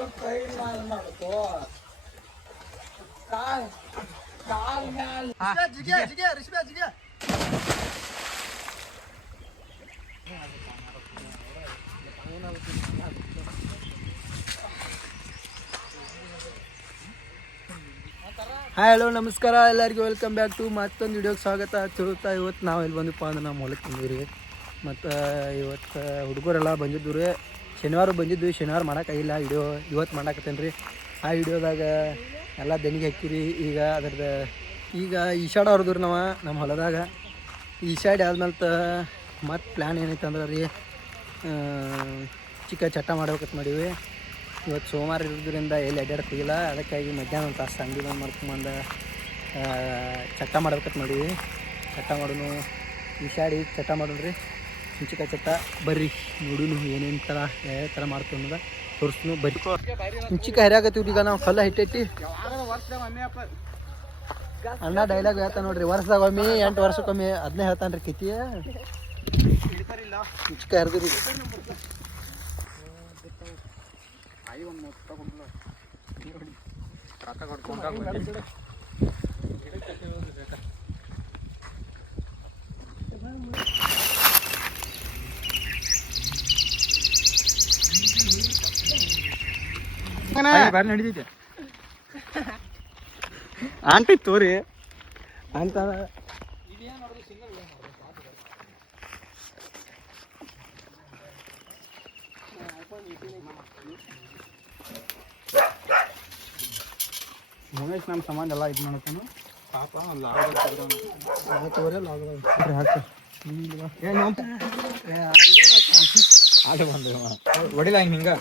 Hi hello ನಮಸ್ಕಾರ ಎಲ್ಲರಿಗೂ welcome back to ಮತ್ತೊಂದು ವಿಡಿಯೋಗೆ ಸ್ವಾಗತ ತಿಳುತ್ತಾ. ಇವತ್ತು ನಾವು ಇಲ್ಲಿ ಬಂದಪ್ಪ ಅಂದ್ರೆ ನಮ್ಮ ಹೊಲಕ್ಕೆ ಬಂದಿವ್ರಿ. ಮತ್ತು ಇವತ್ತು ಹುಡುಗರೆಲ್ಲ ಬಂದಿದ್ದು ರೀ. ಶನಿವಾರ ಬಂದಿದ್ವಿ, ಶನಿವಾರ ಮಾಡೋಕ್ಕಾಗಿಲ್ಲ ವಿಡಿಯೋ, ಇವತ್ತು ಮಾಡಾಕತ್ತೇನೆ ರೀ. ಆ ವಿಡಿಯೋದಾಗ ಎಲ್ಲ ದನಿಗೆ ಹಾಕಿರಿ. ಈಗ ಅದ್ರದ್ದು ಈಗ ಈಶಾಡ ಹೊರದ್ರಿ ನಾವು ನಮ್ಮ ಹೊಲದಾಗ. ಈಶಾಡಿ ಆದ್ಮೇಲೆ ಮತ್ತು ಪ್ಲ್ಯಾನ್ ಏನೈತೆ ಅಂದ್ರೆ ರೀ, ಚಿಕ್ಕ ಚಟ್ಟ ಮಾಡ್ಬೇಕಂತ ಮಾಡೀವಿ. ಇವತ್ತು ಸೋಮವಾರ ಇರೋದ್ರಿಂದ ಎಲ್ಲಿ ಅಡ್ಡಾಡಕ್ಕೆ ಹೋಗಿಲ್ಲ, ಅದಕ್ಕಾಗಿ ಮಧ್ಯಾಹ್ನ ಒಂದು ತಾಸು ಅಂಗಡಿ ಬಂದು ಮಾಡ್ಕೊಂಬಂದು ಚಟ್ಟ ಮಾಡ್ಬೇಕಂತ ಮಾಡೀವಿ. ಚಟ್ಟ ಮಾಡೋನು ಈಶಾಡಿ ಚಟ್ಟ ಮಾಡೋಣ ರೀ, ಹುಂಚಿಕಾಯಿ ಚಟ್ಟ. ಬರ್ರಿ ನೋಡೋನು ಏನೇನು ಥರ ಯಾವ ಥರ ಮಾಡ್ತೀವಿ ಅನ್ನೋದ ತೋರಿಸ್ತು. ಬರ್ರಿ ಹುಂಚಿಕಾಯಿ ಹರಿಯಾಗತ್ತೀವಿ ಈಗ ನಾವು ಕಲ್ಲ ಹಿಟ್ಟೈತಿ. ಅಣ್ಣ ಡೈಲಾಗ್ ಹೇಳ್ತಾನೆ ನೋಡ್ರಿ, ವರ್ಷದಾಗ ಒಮ್ಮೆ 8 ವರ್ಷಕ್ಕೊಮ್ಮೆ ಅದನ್ನೇ ಹೇಳ್ತಾನೆ ರೀ ಕಿತಿ. ಹುಂಚಿಕಾಯಿ ಹರಿದ್ರಿ ನಡೀತೈತೆ ಆಂಟಿ ತೋರಿ ಅಂತ ಮಹೇಶ್ ನಮ್ಮ ಸಂಬಂಧ ಎಲ್ಲ ಇದು ಮಾಡ್ತಾನು ಪಾಪ ಹೊಡಿಲ್ಲ ಹಿಂಗೆ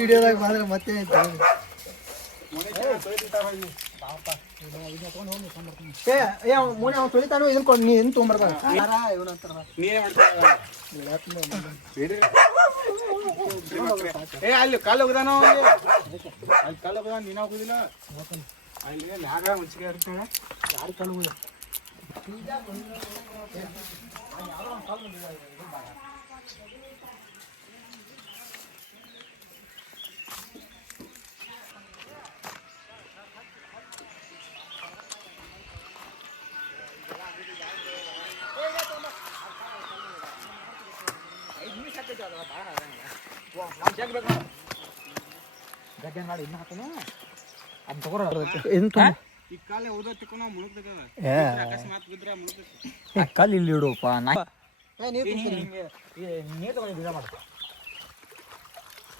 ವಿಡಿಯೋದಾಗ ಮಾಡಿದ್ರೆ ಮತ್ತೆ ತೊಳಿತಾನು ಇದನ್ನ ಕೊಂಡು ನೀ ಏನು ತೊಗೊಂಬರ್ತಾನೆ ಅಲ್ಲಿ ಕಾಲು ಹೋಗ್ದಾನೋ, ಅಲ್ಲಿ ಕಾಲು ಹೋಗ್ದಾನ, ನೀನು ಹೋಗುದಿಲ್ಲ ಅಲ್ಲಿ ಲ್ಯಾಗ ಮುಂಚಿಗೆ ಇರ್ತಾಳೆ. ಯಾರು ಕಾಲು ಹೋದ ಮಾಡಿ ಇನ್ನು ಹಾಕೋಣ ಅದು ತಗೋರ ಕಾಲು ಇಲ್ಲಿ ಇಡುವಪ್ಪ. ನೀರು ತಗೊಂಡು ಬೀಜ ಮಾಡ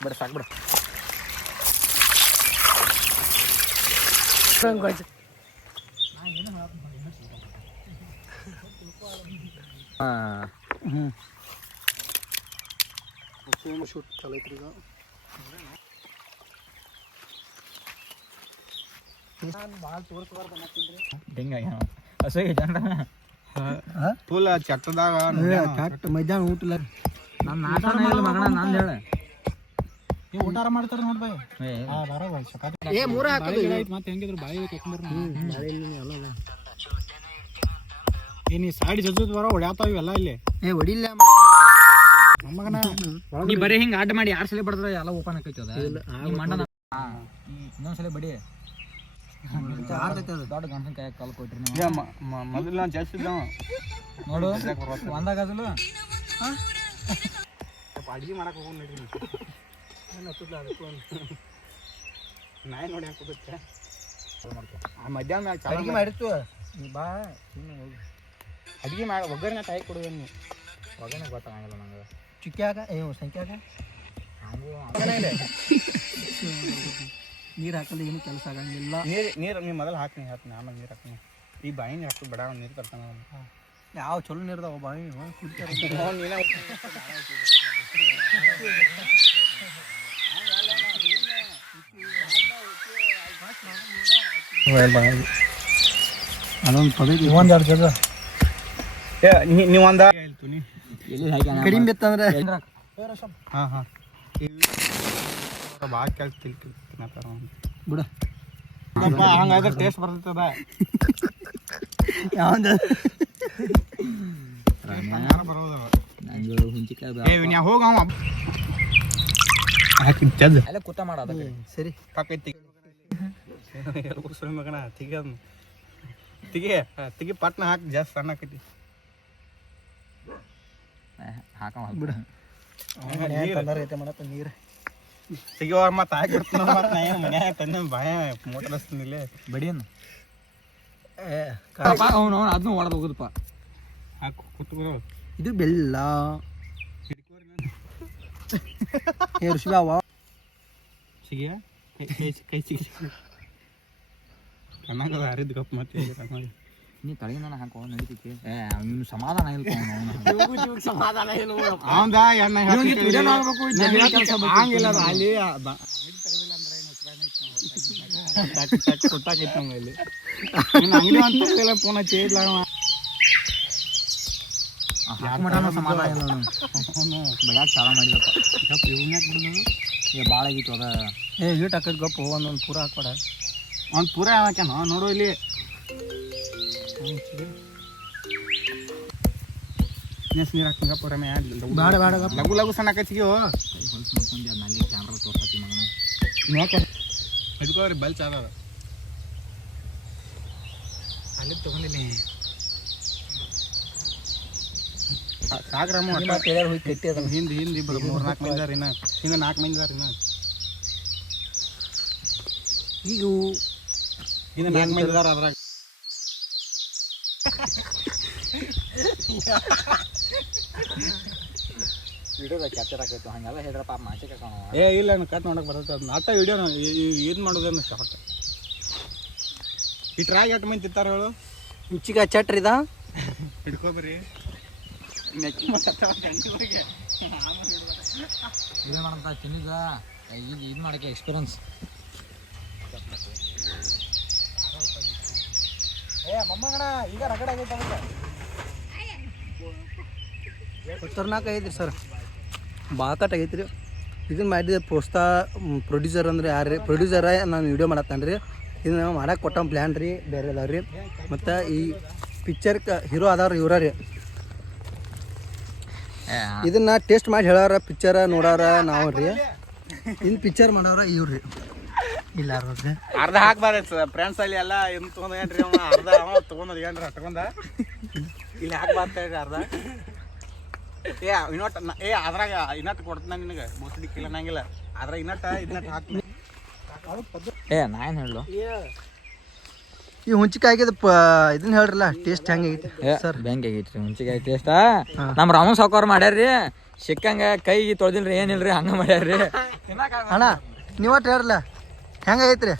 ಬಿಡ, ಸಾಕು ಬಿಡ. ಶೂಟ್ ಚಲೋ ಐತ್ರಿ ಈಗ. ಫುಲ್ ಚಟ್ಟದಾಗ ಚಟ್ಟ ಮಧ್ಯಾಹ್ನ ಊಟ ಇಲ್ಲ. ನಂದು ಹೇಳ ಊಟಾರ ಮಾಡ್ತಾರ ನೋಡ್ಬಾಯ್. ಮತ್ತೆ ಹೆಂಗಿದ್ರು ಬಾಯಿ ನೀ ಸೈಡ್ ಜಜ್ಜದ್ ಬರೋ ಹೊಡ್ಯಾತಾವ ಇವೆಲ್ಲ ಇಲ್ಲಿ. ಹೊಡಿಲ್ಲ ನಮಗನ ನೀ ಬರೀ ಹಿಂಗೆ ಆಟ ಮಾಡಿ 2 ಸಲ ಬಡ್ದ್ರೆ ಎಲ್ಲ ಓಪನ್ ಆಕೈತಿ. ಅದ ಮಣ್ಣ ಇನ್ನೊಂದ್ಸಲ ಬಡಿ ದೊಡ್ಡ ಗಂಟನ ಕೈ ಕಾಲು ಕೊಟ್ರಿ ಮೊದಲು ನಾನು ಜಾಸ್ತಿ ನೋಡು ಒಂದಾಗಲ್ಲ ಅಡ್ಗೆ ಮಾಡಕ್ಕೆ ಹೋಗೋಣ ನೋಡ್ರಿ. ಅದಕ್ಕೂ ನಾಯಿ ನೋಡಿ ಹಾಕೋದಕ್ಕೆ ಮಧ್ಯಾಹ್ನ ಅಡ್ಗೆ ಮಾಡಿರ್ತು. ನೀ ಬಾ ಸುಮ್ಮನೆ ಹೋಗಿ ಅಡ್ಗೆ ಮಾಡಿ ಒಗ್ಗರಣೆ ಕಾಯಿ ಕೊಡುವ. ನೀವು ಒಗ್ಗರಣೆ ಗೊತ್ತಾಗಲ್ಲ ನಂಗೆ. ಚಿಕ್ಕಾಗ ಸಂಖ್ಯಾಗ ನೀರು ಹಾಕಲ್ಲ, ಏನು ಕೆಲಸ ಆಗಂಗಿಲ್ಲ. ನೀರು ನೀವು ಮೊದಲು ಹಾಕ್ತೀನಿ ಆಮೇಲೆ ನೀರು ಹಾಕ್ತೀನಿ. ಈ ಬಾಯಿ ನೀರು ಹಾಕೋದು ಬೇಡ, ನೀರು ತರ್ತಾನೆ. ಯಾವ ಚಲೋ ನೀರ್ದಾವ ಬಾಯಿ ಕುಡಿತಾರೆ. ಅದೊಂದು ಪದವಿ ಒಂದೆರಡು ಜನ ನೀವೊಂದ ಕಡಿಮೆ ಬಿತ್ತಂದ್ರೆ ಹಾಂ ಹಾಂ ಭಾಳ ಕೆಲಸ ತಿಳ್ತಾರ ಬಿಡ. ಹಂಗಾದ್ರೆ ಟೇಸ್ಟ್ ಬರ್ತದ. ಯಾವಂದ ಹೋಗ ಅಲ್ಲ ಕೂತ ಮಾಡ ಸರಿ ಕಾಕೈತಿ ಮಗನ ತಿಗಿ ಪಟ್ನ ಹಾಕಿ ಜಾಸ್ತಿ ಸಣ್ಣ ಆಕೈತಿ ಹಾಕ ಬಿಡ ನೀರು ತೆಗಿವ ಮತ್ತೆ ಹಾಕಿಬಿಡ್ತೀನಿ ಮತ್ತೆ ನಾ ಏನು ಮನ್ಯಾಗ ತಂದೆ ಬಾಯ ಮೋಟರ್ ಹಚ್ತೀನಿ ಬಡಿಯನ್ನು ಅವನು ಅದನ್ನು ಹೊಡೆದು ಹೋಗುದಪ್ಪ ಹಾಕು ಕೂತ್ಕೋ ಇದು ಬೆಲ್ಲ ಋಷಿ ಅವ ಸಿಗಿಯ ಕೈ ಸಿಗಿ ಚೆನ್ನಾಗದ ಹರಿದ ಕಪ್ ಮತ್ತೆ ನೀ ತಳಗಿನ ಹಾಕೋ ನಡೀತೈತಿ ನೀನು ಸಮಾಧಾನ ಇಲ್ಲ ಸಮಾಧಾನ ಇಲ್ಲ ಅವಂದ ಎಣ್ಣೆ ಹಂಗಿಲ್ಲ ಅಲ್ಲಿ ತೆಗದಿಲ್ಲ ಅಂದ್ರೆ ಕೊಟ್ಟಾಕೈತಿ ನಮ್ಗೆ ಇಲ್ಲಿ ಅಂಗಡಿ ಅಂತ ಫೋನ್ ಹಚ್ಚಿಲ್ಲ ಸಮಾಧಾನ ಇಲ್ಲ ಬೆಳಗ್ಗೆ ಚಾಲ ಮಾಡಿದಪ್ಪ ಇವನ್ಯಾಕೆ ಬಿಡೋದು ಭಾಳ ಆಗಿತ್ತು ಅದ ಈಟ್ ಹಾಕಿದ್ ಗಪ್ಪ ಒಂದೊಂದು ಪೂರ ಹಾಕೊಡ ಅವ್ನು ಪೂರ ಹಾಕ್ಯಾನ ನೋಡು ಇಲ್ಲಿ ನೀರು ಹಾಕ್ತಂಗ ಪೂರ ಬಾಡ ಬಾಡ ಲಘು ಲಘು ಸಣ್ಣ ಹಾಕಿ ಹೊಲ್ಸ್ ಮಾಡ್ಕೊಂಡು ನಲ್ಲಿ ಕ್ಯಾಮ್ರಾ ತೋರ್ಸತಿ ಮಗನ ಯಾಕೆ ಹಿಡ್ಕೋರಿ ಬಲ್ ಚಾದ ಅಲ್ಲಿ ತಗೊಂಡಿಲ್ಲ ಸಾಗ್ರಾಮ ಹೋಗಿ ಕಟ್ಟಿ ಅದ ಹಿಂದೆ ಇಬ್ಬರು 3-4 ಮಂದಿ ಇದಾರೆ ಹಿಂದೆ 4 ಮಂದಿ ಇದಾರೆ ಈಗ ಹಿಂದೆ 4 ಮಂದಿ ಇದಾರೆ ಅದ್ರಾಗ ವಿಡಿಯೋದಾಗ ಕ್ಯಾಪ್ಚರ್ ಆಕೈತು ಹಂಗೆಲ್ಲ ಹೇಳ್ರ ಪಾಪ ಮಾಚಿಕ ಕಾಣೋ ಇಲ್ಲ ಕಟ್ ನೋಡಕ್ ಬರುತ್ತೆ ಅದನ್ನ ಅಟ್ಟ ವಿಡಿಯೋನ ಇದು ಮಾಡೋದೇನು ಶಾರ್ಟ್ ಇಟ್ರಾಗ ಎಷ್ಟು ಮಂದಿ ತಿಂತಾರ ಹೇಳು ರುಚಿಗ ಚಟ್ರಿದ ಹಿಡ್ಕೊಬರಿ ನೆಕ್ಕಿ ಗಂಟೆವರೆಗೆ ಇದೇ ಮಾಡಂತ ತಿನ್ನಿದ ಈಗ ಇದು ಮಾಡೋಕ್ಕೆ ಎಕ್ಸ್ಪೀರಿಯನ್ಸ್ ಮೊಮ್ಮಗಣ ಈಗ ರಗಡ ಆಗೈತೆ ಖತರ್ನಾಕ್ ಆಗೈತ್ರಿ ಸರ್ ಬಾಕಟ್ ಆಗೈತ್ರಿ ಇದನ್ನ ಮಾಡಿದ ಪ್ರೊಡ್ಯೂಸರ್ ಅಂದ್ರೆ ಯಾರು ಪ್ರೊಡ್ಯೂಸರ ನಾನು ವಿಡಿಯೋ ಮಾಡತ್ತಾನ ರೀ ಇದನ್ನ ಮಾಡಕ್ಕೆ ಕೊಟ್ಟ ಪ್ಲ್ಯಾನ್ ರೀ ಬೇರೆ ಅದಾವ ರೀ ಮತ್ತು ಈ ಪಿಕ್ಚರ್ಗೆ ಹೀರೋ ಅದಾರ ಇವ್ರ ರೀ ಇದನ್ನ ಟೇಸ್ಟ್ ಮಾಡಿ ಹೇಳಾರ ಪಿಕ್ಚರ ನೋಡಾರ ನಾವು ರೀ ಇನ್ನು ಪಿಕ್ಚರ್ ಮಾಡೋರ ಇವ್ರಿ ಇಲ್ಲ ಅರ್ಧ ಹಾಕ್ಬಾರ್ದು ಫ್ರೆಂಡ್ಸ್ ಅಲ್ಲಿ ಎಲ್ಲ ಏನು ತೊಗೊಂಡ್ರಿ ಅರ್ಧ ತೊಗೊಂಡ್ ಏನ್ರಿ ಹಟ್ಕೊಂಡ ಇಲ್ಲಿ ಹಾಕ್ಬಾರ್ತಾ ಅರ್ಧ ಇನ್ನೊಟ್ಟು ಅದ್ರಾಗ ಇನ್ನಟ್ಟು ಕೊಡ್ತೀನಿ ನಿನಗೆ ಬೋಸಡಿ ಕಿಲ್ಲ ನಂಗಿಲ್ಲ ಅದ್ರಾಗ ಇನ್ನಟ್ಟು ಹಾಕ್ತೀನಿ ನಾ ಏನು ಹೇಳು ಈ ಹುಂಚಿಕಾಯಿ ಆಗಿದ ಇದನ್ನ ಹೇಳ್ರಲ್ಲ ಟೇಸ್ಟ್ ಹೆಂಗೈತಿ ಸರ್ ಬ್ಯಾಂಕ್ ಆಗೈತಿ ಹುಂಚಿಕಾಯಿ ಟೇಸ್ಟ್ ನಮ್ಮ ರಾಮನ್ ಸಾವ್ಕಾರ ಮಾಡ್ಯಾರ್ರಿ ಸಿಕ್ಕಂಗ ಕೈಗೆ ತೊಳೆದಿಲ್ರಿ ಏನಿಲ್ರಿ ಹಂಗ ಮಾಡ್ಯಾರ್ರಿ ಅಣ್ಣ ನೀವಟ್ಟು ಹೇಳ್ರಲ್ಲ ಹೆಂಗೈತ್ರಿ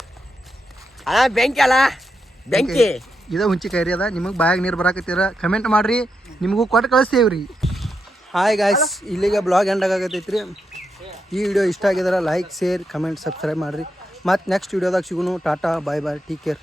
ಬೆಂಕಿ ಅಲ್ಲ ಬೆಂಕಿ ಇದು ಹುಂಚಿಕಾಯಿ ರೀ ಅದ ನಿಮಗೆ ಬಾಯಾಗ ನೀರು ಬರಾಕತ್ತೀರ ಕಮೆಂಟ್ ಮಾಡ್ರಿ ನಿಮಗೂ ಕೊಟ್ಟು ಕಳಿಸ್ತೇವ್ರಿ ಹಾಯ್ ಗಾಯ್ಸ್ ಇಲ್ಲಿಗೆ ಬ್ಲಾಗ್ ಎಂಡ್ ಆಗತೈತ್ರಿ ಈ ವಿಡಿಯೋ ಇಷ್ಟ ಆಗಿದ್ರೆ ಲೈಕ್ ಶೇರ್ ಕಮೆಂಟ್ ಸಬ್ಸ್ಕ್ರೈಬ್ ಮಾಡಿರಿ ಮತ್ತು ನೆಕ್ಸ್ಟ್ ವಿಡಿಯೋದಾಗ ಸಿಗೋನು ಟಾಟಾ ಬಾಯ್ ಬಾಯ್ ಟೇಕ್ ಕೇರ್